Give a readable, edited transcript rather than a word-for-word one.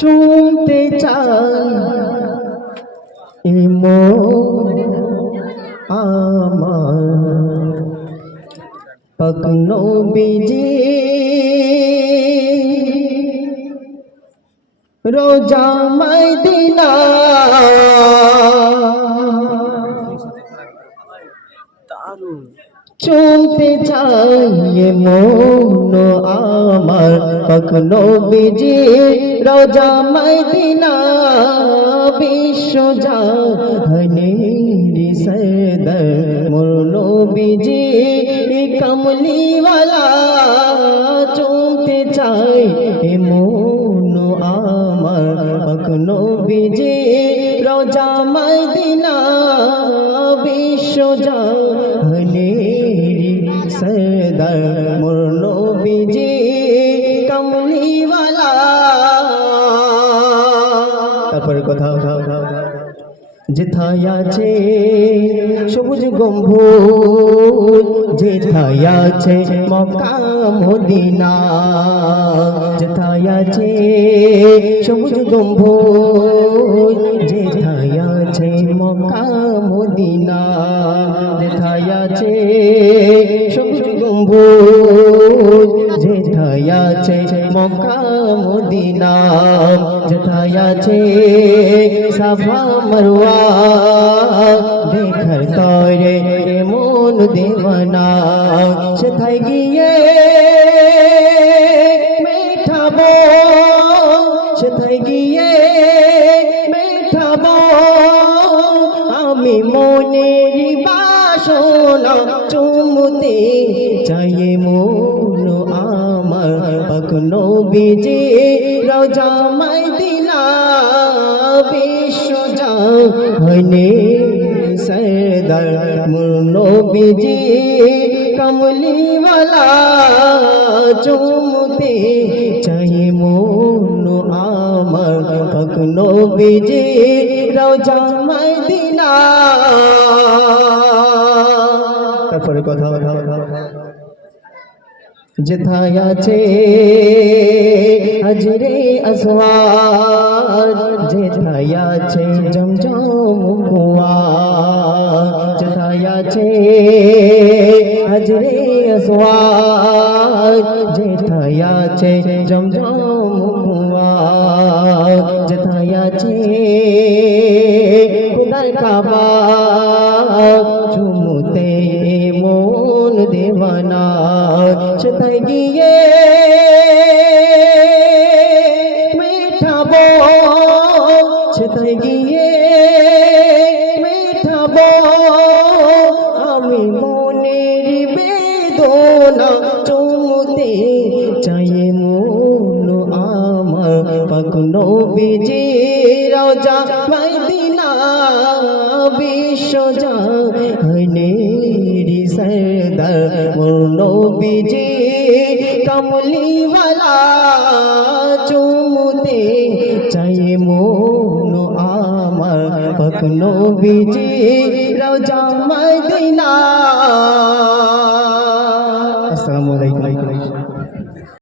চুমতে চাই মন আমার পাক নবীজি রোজা মদিনা চুমতে চাই মন আমার পাক নবীজি রোজা মদিনা বিশ্ব জাহানের সরদার মোর নবীজি কমলিওয়ালা চুমতে চাই মন আমার পাক নবীজি রোজা মদিনা বিশ্ব জাহানের সরদার মোর নবীজি কমলিওয়ালা। তারপর কথা যেথায় আছে সবুজ গম্বুজ, যেথায় আছে মক্কা মদিনা, যেথায় আছে সবুজ গম্বুজ, যেথায় আছে মক্কা মদিনা, যেথায় আছে সবুজ গম্বুজ, যেথায় আছে মক্কা মদিনা, যেথায় আছে সাফা মারওয়া দেখার তরে মন দেওয়ানা, সেথায় গিয়ে মেঠাবো, সেথায় গিয়ে মেঠাবো আমি মনের বাসনা চুমতে চাই মন আমার পাক নবীজি রোজা মদিনা বিশ্ব জাহানের সরদার মোর নবীজি কমলিওয়ালা চুমতে চাই মন আমার পাক নবীজি রোজা মদিনা। তারপরে কথা যেথায় আছে হাজরে আসওয়াদ, যেথায় আছে জমজম কুয়া, যেথায় আছে হাজরে আসওয়াদ, যেথায় আছে জমজম কুয়া, যেথায় আছে খুদার কাবা চুমতে মন দেওয়ানা, সেথায় গিয়ে মেঠাবো, সেথায় গিয়ে মেঠাবো আমি মনের বেদনা চুমতে চাই মন আমার পাক নবীজি রোজা মদিনা বিশ্ব জাহানের সরদার মোর নবীজি কমলিওয়ালা চুমতে চাই মন আমার পাক নবীজি রোজা মদিনা।